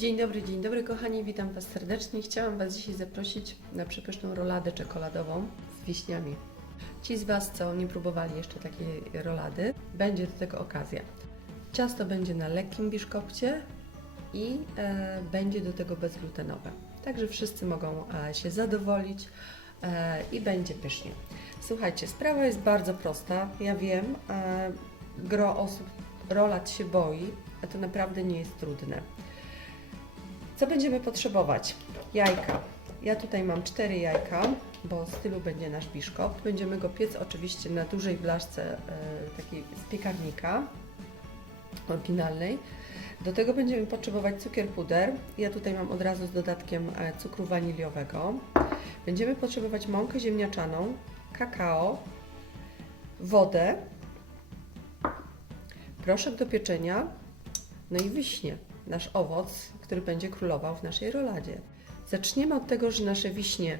Dzień dobry, dzień dobry kochani, witam Was serdecznie. Chciałam Was dzisiaj zaprosić na przepyszną roladę czekoladową z wiśniami. Ci z Was, co nie próbowali jeszcze takiej rolady, będzie do tego okazja. Ciasto będzie na lekkim biszkopcie i e, będzie do tego bezglutenowe. Także wszyscy mogą e, się zadowolić e, i będzie pysznie. Słuchajcie, sprawa jest bardzo prosta. Ja wiem, e, gro osób rolad się boi, a to naprawdę nie jest trudne. Co będziemy potrzebować? Jajka. Ja tutaj mam cztery jajka, bo z tylu będzie nasz biszkopt. Będziemy go piec oczywiście na dużej blaszce e, takiej z piekarnika oryginalnej. Do tego będziemy potrzebować cukier puder. Ja tutaj mam od razu z dodatkiem e, cukru waniliowego. Będziemy potrzebować mąkę ziemniaczaną, kakao, wodę, proszek do pieczenia, no i wiśnie, nasz owoc, który będzie królował w naszej roladzie. Zaczniemy od tego, że nasze wiśnie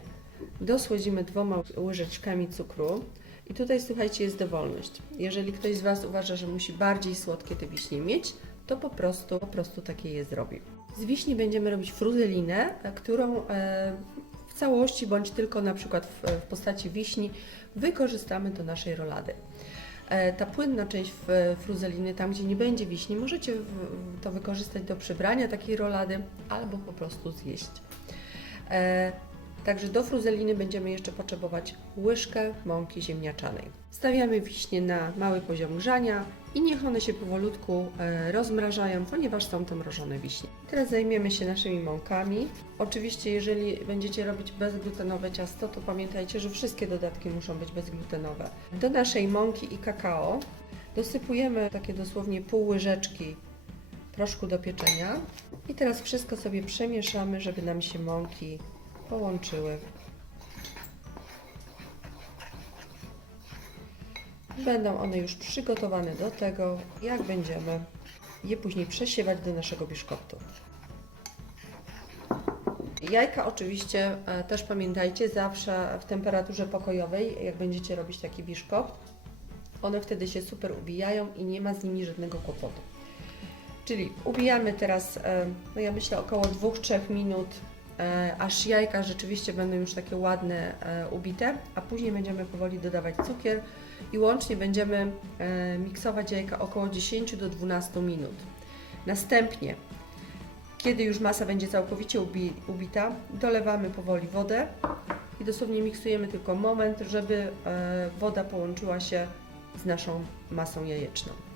dosłodzimy dwoma łyżeczkami cukru. I tutaj słuchajcie, jest dowolność. Jeżeli ktoś z Was uważa, że musi bardziej słodkie te wiśnie mieć, to po prostu, po prostu takie je zrobi. Z wiśni będziemy robić fruzelinę, którą e, w całości, bądź tylko na przykład w postaci wiśni, wykorzystamy do naszej rolady. E, Ta płynna część fruzeliny, tam gdzie nie będzie wiśni, możecie to wykorzystać do przybrania takiej rolady albo po prostu zjeść. Także do fruzeliny będziemy jeszcze potrzebować łyżkę mąki ziemniaczanej. Stawiamy wiśnie na mały poziom grzania i niech one się powolutku e, rozmrażają, ponieważ są to mrożone wiśnie. Teraz zajmiemy się naszymi mąkami. Oczywiście, jeżeli będziecie robić bezglutenowe ciasto, to pamiętajcie, że wszystkie dodatki muszą być bezglutenowe. Do naszej mąki i kakao dosypujemy takie dosłownie pół łyżeczki proszku do pieczenia i teraz wszystko sobie przemieszamy, żeby nam się mąki połączyły. Będą one już przygotowane do tego, jak będziemy je później przesiewać do naszego biszkoptu. Jajka oczywiście e, też pamiętajcie zawsze w temperaturze pokojowej, jak będziecie robić taki biszkopt. One wtedy się super ubijają i nie ma z nimi żadnego kłopotu. Czyli ubijamy teraz, e, no ja myślę około 2-3 minut, aż jajka rzeczywiście będą już takie ładne, e, ubite, a później będziemy powoli dodawać cukier i łącznie będziemy e, miksować jajka około 10 do 12 minut. Następnie, kiedy już masa będzie całkowicie ubi, ubita, dolewamy powoli wodę i dosłownie miksujemy tylko moment, żeby e, woda połączyła się z naszą masą jajeczną.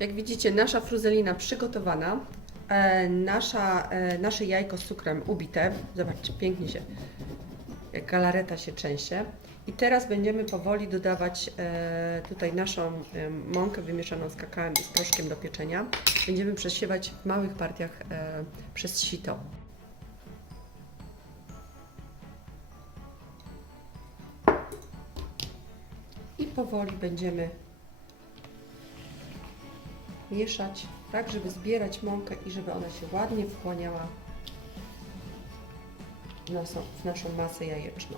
Jak widzicie, nasza fruzelina przygotowana, e, nasza, e, nasze jajko z cukrem ubite. Zobaczcie, pięknie się, galareta się trzęsie. I teraz będziemy powoli dodawać e, tutaj naszą e, mąkę wymieszaną z kakałem i z proszkiem do pieczenia. Będziemy przesiewać w małych partiach e, przez sito. I powoli będziemy mieszać, tak żeby zbierać mąkę i żeby ona się ładnie wchłaniała w naszą, w naszą masę jajeczną.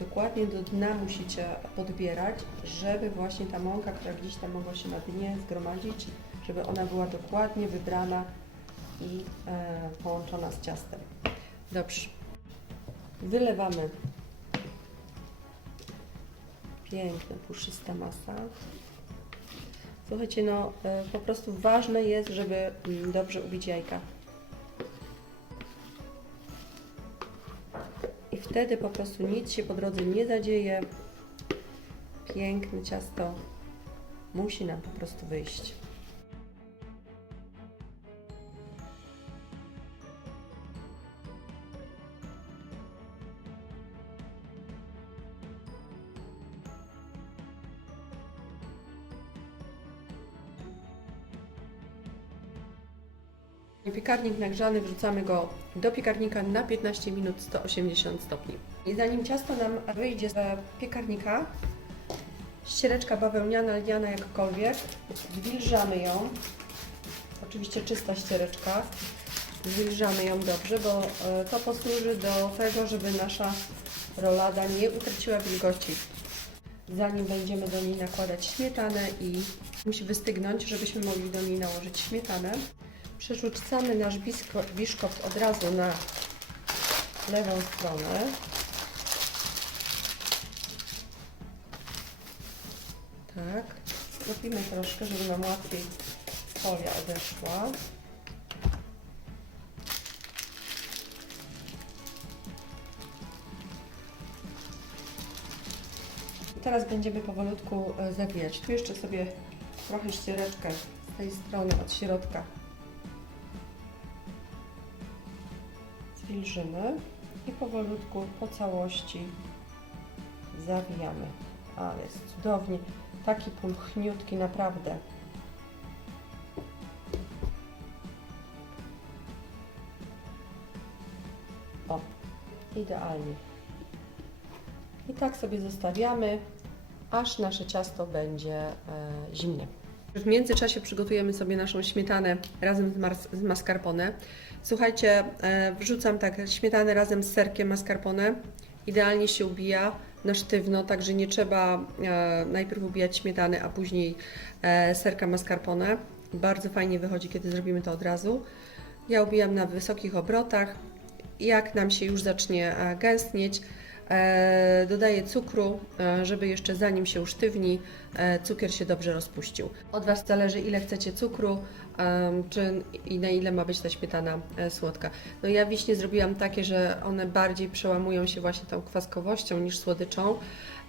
Dokładnie do dna musicie podbierać, żeby właśnie ta mąka, która gdzieś tam mogła się na dnie zgromadzić, żeby ona była dokładnie wybrana i e, połączona z ciastem. Dobrze. Wylewamy. Piękna, puszysta masa. Słuchajcie, no e, po prostu ważne jest, żeby mm, dobrze ubić jajka. I wtedy po prostu nic się po drodze nie zadzieje. Piękne ciasto musi nam po prostu wyjść. Piekarnik nagrzany, wrzucamy go do piekarnika na 15 minut 180 stopni. I zanim ciasto nam wyjdzie z piekarnika, ściereczka bawełniana, lniana, jakkolwiek, zwilżamy ją. Oczywiście czysta ściereczka. Zwilżamy ją dobrze, bo e, to posłuży do tego, żeby nasza rolada nie utraciła wilgoci. Zanim będziemy do niej nakładać śmietanę i musi wystygnąć, żebyśmy mogli do niej nałożyć śmietanę. Przerzucamy nasz biszkopt od razu na lewą stronę. Tak. Skropimy troszkę, żeby nam łatwiej folia odeszła. Teraz będziemy powolutku e, zawijać. Tu jeszcze sobie trochę ściereczkę z tej strony od środka zwilżymy i powolutku po całości zawijamy. Ale jest cudownie, taki pulchniutki naprawdę. O, idealnie. I tak sobie zostawiamy, aż nasze ciasto będzie e, zimne. W międzyczasie przygotujemy sobie naszą śmietanę razem z, mars- z mascarpone. Słuchajcie, e, wrzucam tak śmietanę razem z serkiem mascarpone. Idealnie się ubija na sztywno, także nie trzeba e, najpierw ubijać śmietany, a później e, serka mascarpone. Bardzo fajnie wychodzi, kiedy zrobimy to od razu. Ja ubijam na wysokich obrotach. Jak nam się już zacznie e, gęstnieć, dodaję cukru, e, żeby jeszcze zanim się usztywni, e, cukier się dobrze rozpuścił. Od Was zależy, ile chcecie cukru, czy i na ile ma być ta śmietana e, słodka. No ja wiśnie zrobiłam takie, że one bardziej przełamują się właśnie tą kwaskowością niż słodyczą.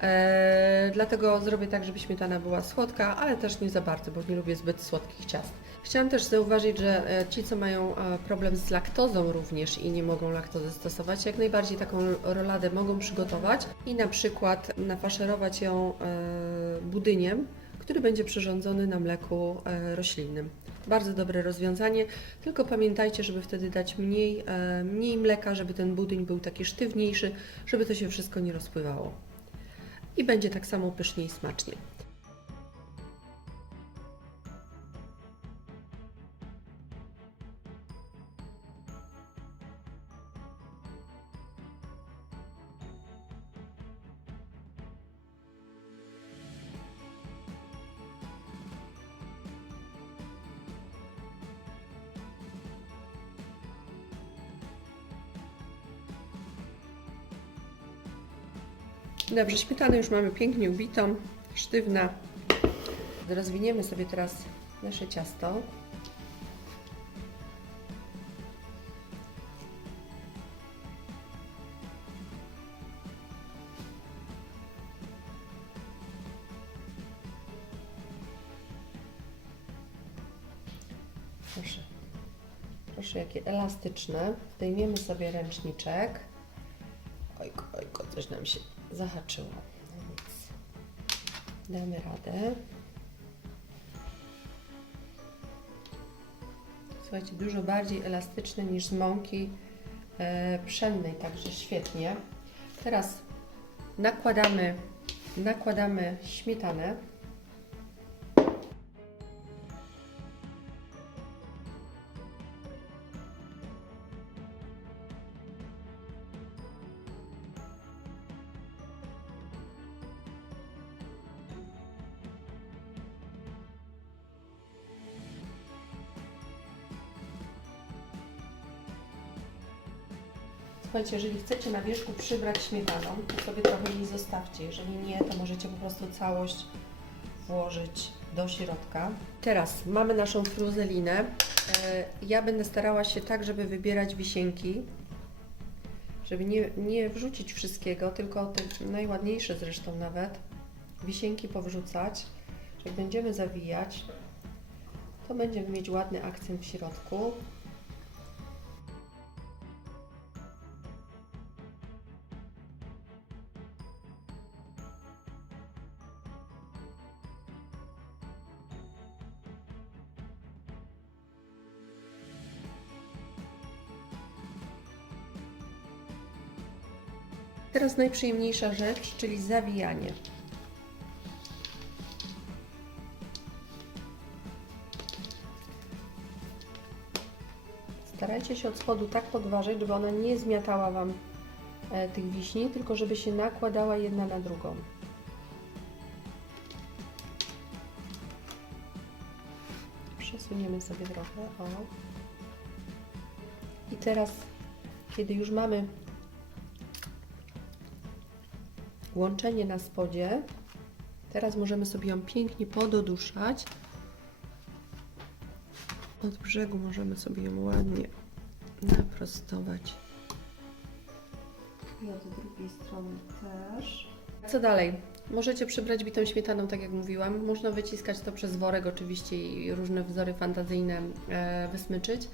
E, dlatego zrobię tak, żeby śmietana była słodka, ale też nie za bardzo, bo nie lubię zbyt słodkich ciast. Chciałam też zauważyć, że e, ci, co mają e, problem z laktozą również i nie mogą laktozy stosować, jak najbardziej taką roladę mogą przygotować i na przykład nafaszerować ją e, budyniem, który będzie przyrządzony na mleku roślinnym. Bardzo dobre rozwiązanie, tylko pamiętajcie, żeby wtedy dać mniej, mniej mleka, żeby ten budyń był taki sztywniejszy, żeby to się wszystko nie rozpływało. I będzie tak samo pysznie i smacznie. Dobrze, śmietanę już mamy pięknie ubitą, sztywna. Rozwiniemy sobie teraz nasze ciasto. Proszę. Proszę, jakie elastyczne. Zdejmiemy sobie ręczniczek. Ojko, ojko, coś nam się zahaczyło. Nic. Damy radę. Słuchajcie, dużo bardziej elastyczne niż z mąki e, pszennej, także świetnie. Teraz nakładamy, nakładamy śmietanę. Słuchajcie, jeżeli chcecie na wierzchu przybrać śmietaną, to sobie trochę jej zostawcie. Jeżeli nie, to możecie po prostu całość włożyć do środka. Teraz mamy naszą fruzelinę. E, Ja będę starała się tak, żeby wybierać wisienki, żeby nie, nie wrzucić wszystkiego, tylko te najładniejsze zresztą nawet wisienki powrzucać. Jak będziemy zawijać, to będziemy mieć ładny akcent w środku. Teraz najprzyjemniejsza rzecz, czyli zawijanie. Starajcie się od spodu tak podważyć, żeby ona nie zmiatała Wam e, tych wiśni, tylko żeby się nakładała jedna na drugą. Przesuniemy sobie trochę. O. I teraz, kiedy już mamy łączenie na spodzie, teraz możemy sobie ją pięknie pododuszać. Od brzegu możemy sobie ją ładnie naprostować. I od drugiej strony też. Co dalej? Możecie przybrać bitą śmietaną, tak jak mówiłam. Można wyciskać to przez worek oczywiście i różne wzory fantazyjne e, wysmyczyć.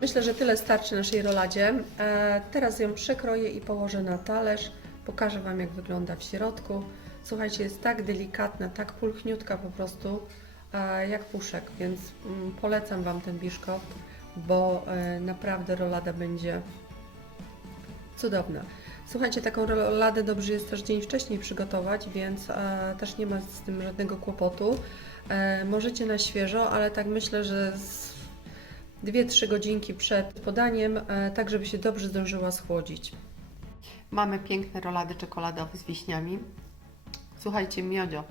Myślę, że tyle starczy naszej roladzie. E, teraz ją przekroję i położę na talerz. Pokażę Wam, jak wygląda w środku. Słuchajcie, jest tak delikatna, tak pulchniutka po prostu, e, jak puszek, więc mm, polecam Wam ten biszkopt, bo e, naprawdę rolada będzie cudowna. Słuchajcie, taką roladę dobrze jest też dzień wcześniej przygotować, więc też nie ma z tym żadnego kłopotu. Możecie na świeżo, ale tak myślę, że z 2-3 godzinki przed podaniem, e, tak żeby się dobrze zdążyła schłodzić. Mamy piękne rolady czekoladowe z wiśniami. Słuchajcie, miodzio.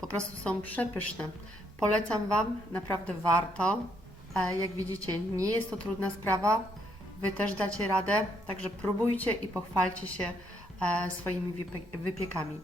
Po prostu są przepyszne. Polecam Wam, naprawdę warto. E, Jak widzicie, nie jest to trudna sprawa. Wy też dacie radę, także próbujcie i pochwalcie się e, swoimi wypie- wypiekami.